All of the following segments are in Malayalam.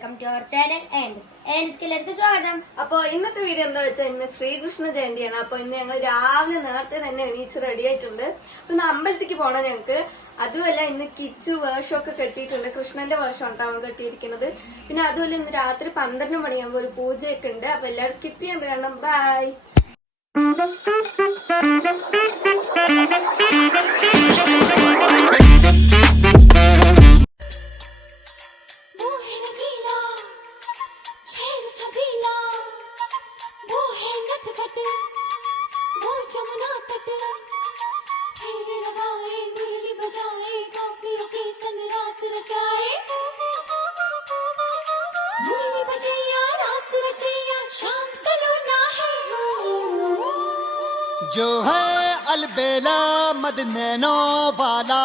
വെൽക്കം ടു അവർ ചാനൽ എല്ലാവർക്കും സ്വാഗതം. അപ്പൊ ഇന്നത്തെ വീഡിയോ എന്താ വെച്ചാൽ ഇന്ന് ശ്രീകൃഷ്ണ ജയന്തിയാണ്. അപ്പൊ ഇന്ന് ഞങ്ങൾ രാവിലെ നേരത്തെ തന്നെ എണീച്ച് റെഡി ആയിട്ടുണ്ട്. അപ്പൊ ഇന്ന് അമ്പലത്തിക്ക് പോണം ഞങ്ങക്ക്. അതുമല്ല ഇന്ന് കിച്ചു വേഷം ഒക്കെ കെട്ടിയിട്ടുണ്ട്. കൃഷ്ണന്റെ വേഷം ഉണ്ടാവും കെട്ടിയിരിക്കുന്നത്. പിന്നെ അതുമല്ല ഇന്ന് രാത്രി പന്ത്രണ്ട് മണിയാകുമ്പോൾ ഒരു പൂജയൊക്കെ ഉണ്ട്. അപ്പൊ എല്ലാവരും സ്കിപ്പ് ചെയ്യാൻ കാരണം ബൈ वो जो है अलबेला मद नैनो वाला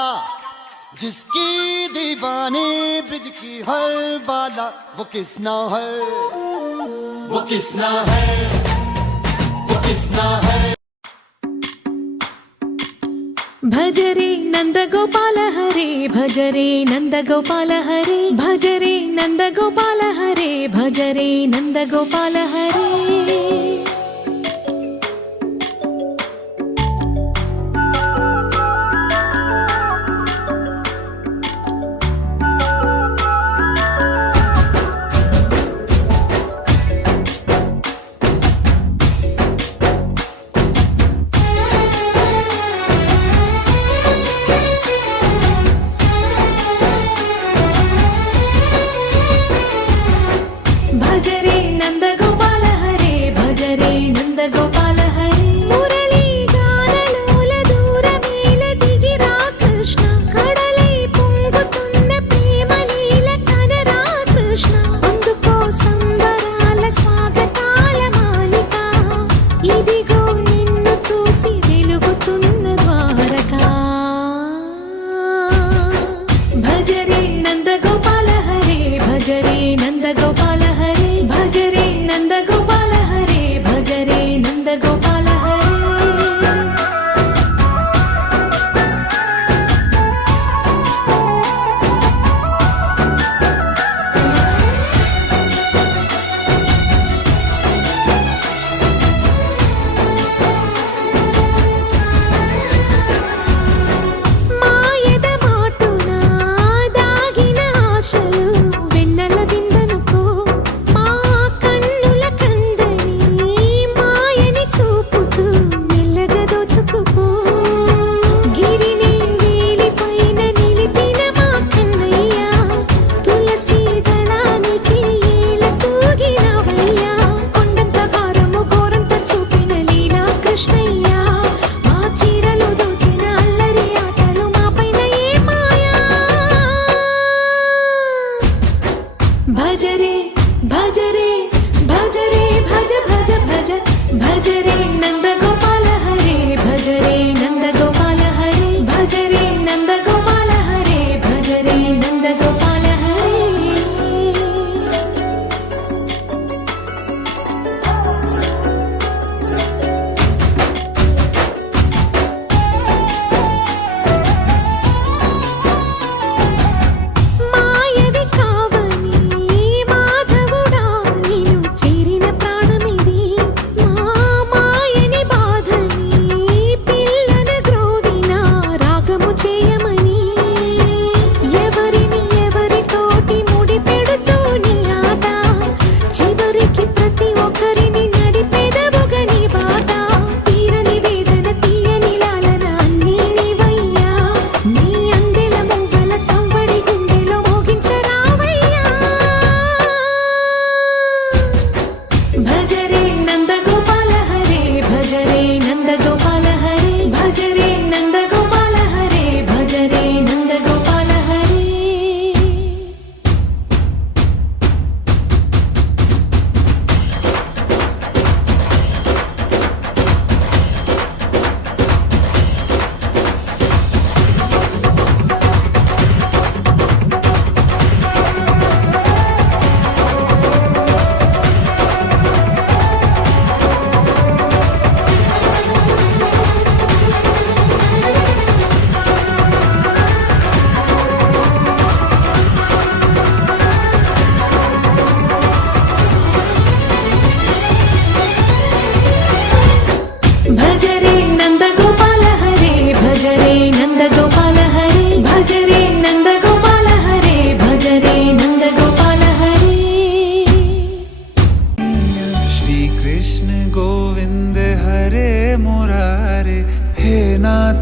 जिसकी दीवानी ब्रिज की हर बाला। वो किसना है? वो किसना है? वो किसना है? भजरे गोपाल हरे, भजरे नंद गोपाल हरे, भजरे नन्दगोपाल हरे, भजरे नन्दगोपाल हरे।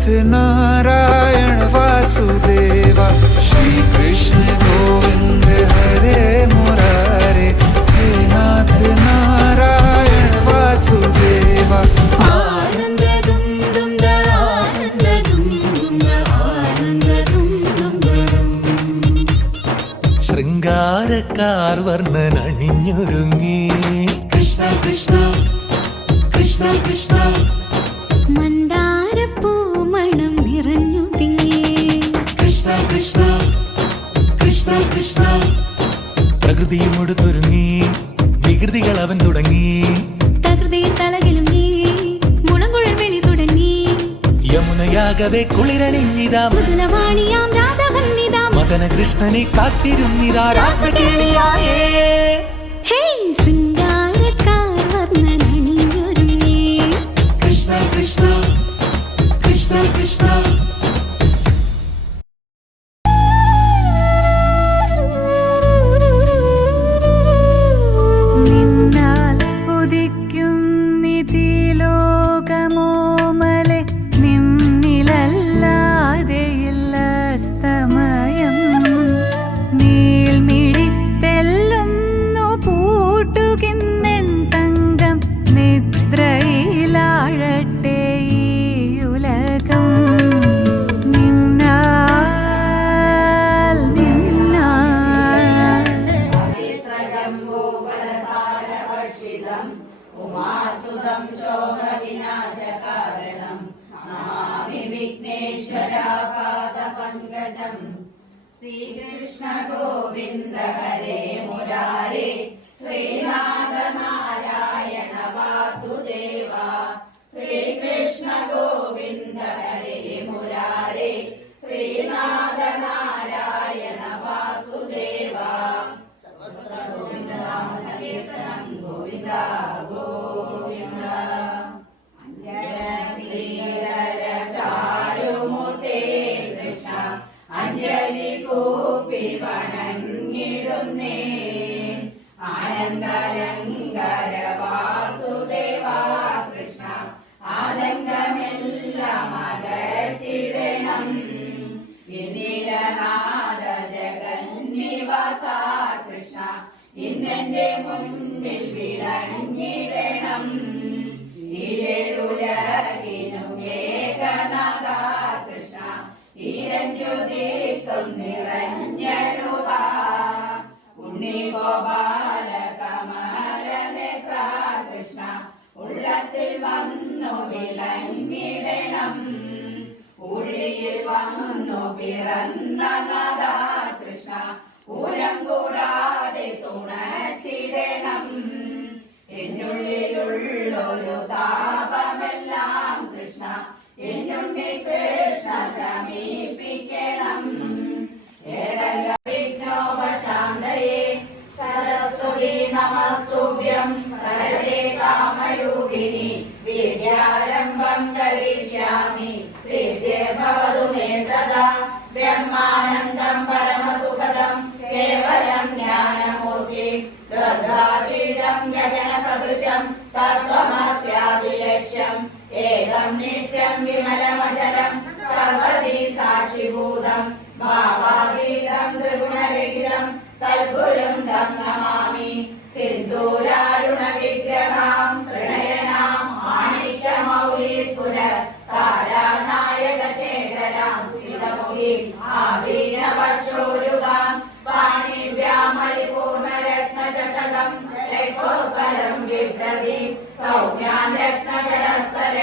नारायण वासुदेवा श्रीकृष्ण കൃഷ്ണ. പ്രകൃതിയും ഒടുത്തൊരുങ്ങി വികൃതികൾ അവൻ തുടങ്ങി. യമുനയാകവെ കുളിരണിഞ്ഞിതാ. മദന കൃഷ്ണനെ കാത്തിരുന്നിതാ. രാസകേളിയായേ. പങ്കജം ശ്രീകൃഷ്ണ ഗോവിന്ദ ഹരേ മുരാരേ ശ്രീനാഥ നാരായണ വാസുദേവ. ശ്രീകൃഷ്ണ ഗോവിന്ദ ഹരേ മുരാരേ ശ്രീനാഥ നാരായണ വാസുദേവ. ഗോവിന്ദ രാമസങ്കീർത്തനം ഗോവിന്ദ. അനന്തരംഗര വാസുദേവ കൃഷ്ണ ജഗന്നിവാസ കൃഷ്ണ ഇന്നെന്റെ മുൻ ഉള്ളത്തിൽ വന്നു വിളങ്ങിടണം. ഉഴിയിൽ വന്നു പിറന്ന നാദാ കൃഷ്ണ. ഊരം കൂടാതെ തുണച്ചിടണം. എന്നുള്ളിലുള്ളൊരു താപമെല്ലാം കൃഷ്ണ. എന്നുണ്ണി കൃഷ്ണ ശമീപിക്കണം బ్రహ్మానందం పర प्रदीप सौम्यान् यत्नगडस्तरे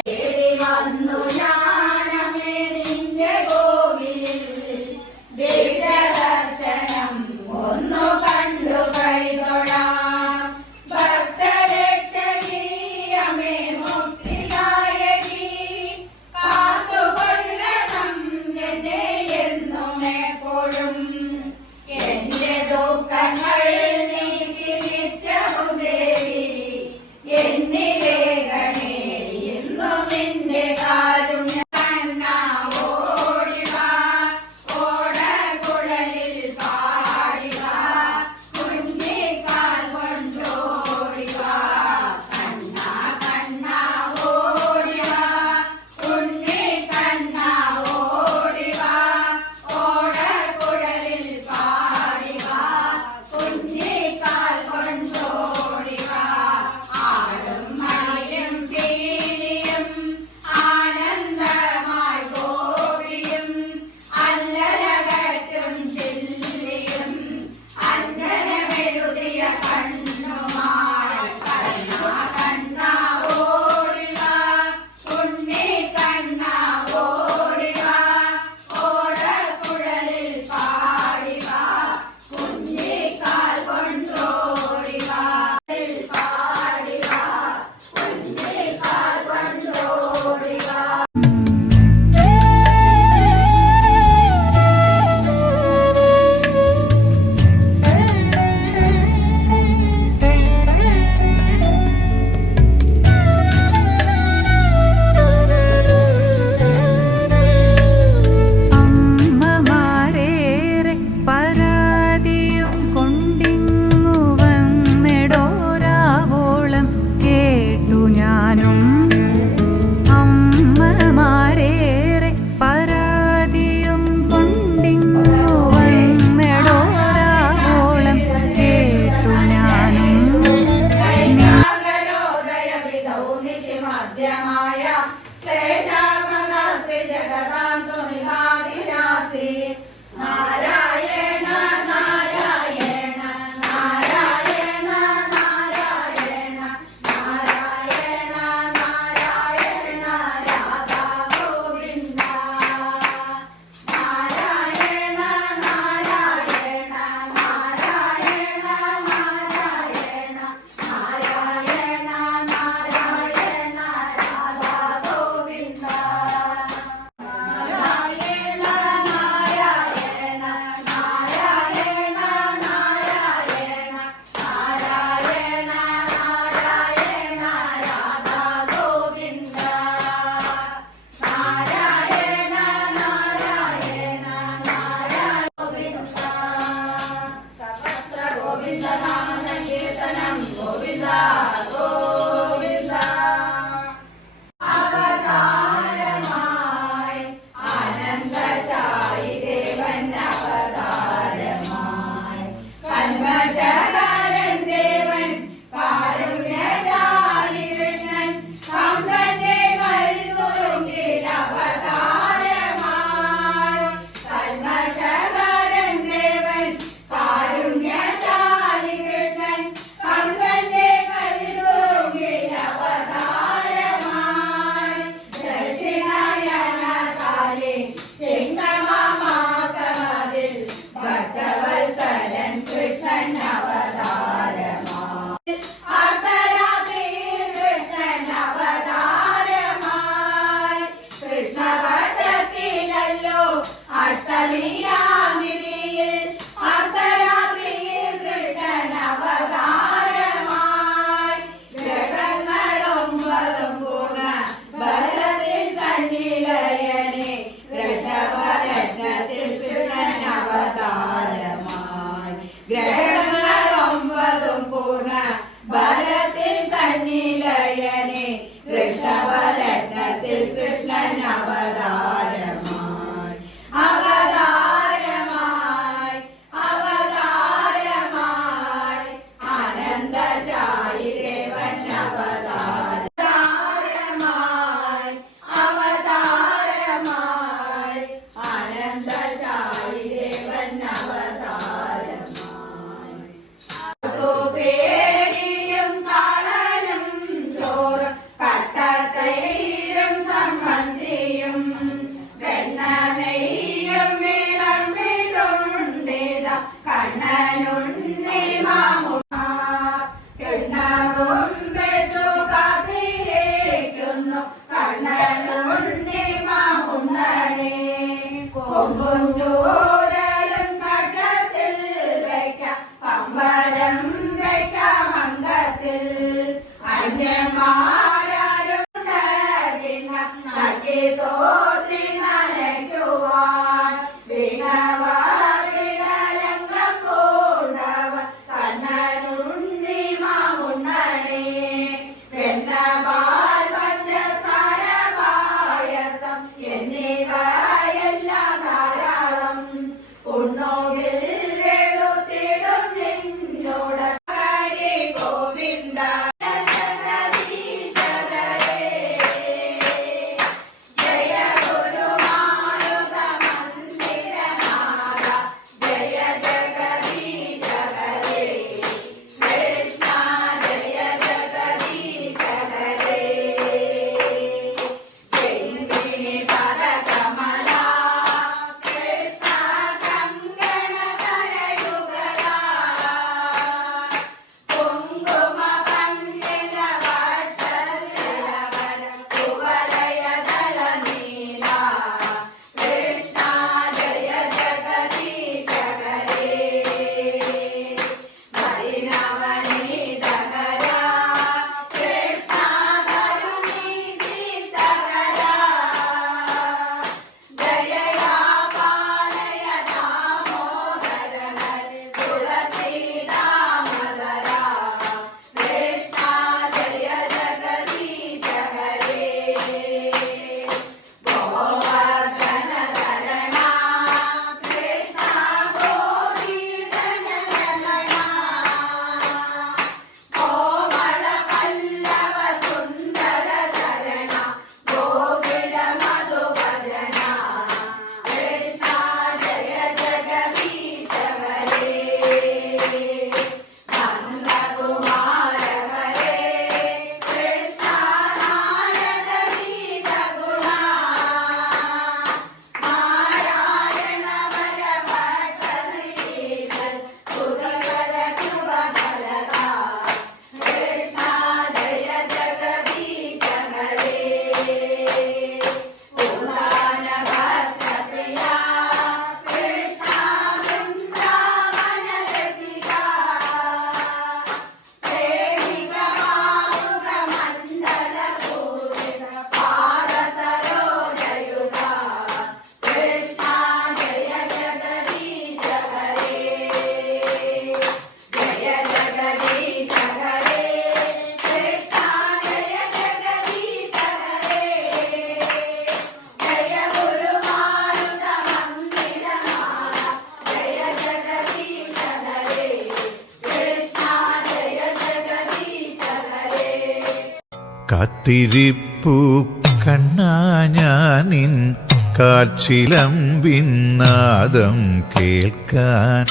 കാത്തിരിപ്പു. കണ്ണാഞ്ഞാനിൻ കാച്ചിലമ്പിന്നാദം കേൾക്കാൻ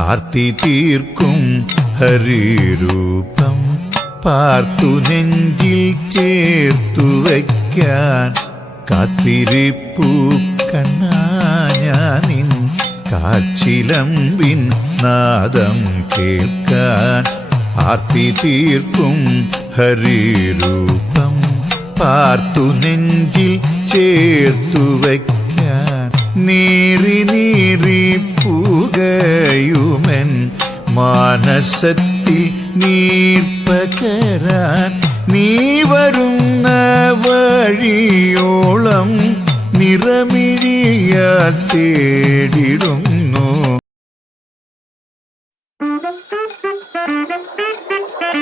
ആർത്തി തീർക്കും ഹരിരൂപം. പാർത്തു നെഞ്ചിൽ ചേർത്തു വയ്ക്കാൻ കാത്തിരിപ്പു. കണ്ണാഞ്ഞാനിൻ കാച്ചിലമ്പിൻ നാദം കേൾക്കാൻ ആർത്തി തീർക്കും ഹരിരൂപം. പാർത്തു നെഞ്ചിൽ ചേർത്തു വയ്ക്കാൻ നീറി നീറി പുകയുമൻ. മാനസത്തിൽ നീർപ്പകരാൻ നീ വരുന്ന വഴിയോളം നിറമിഴിയ തേടിടുന്നു.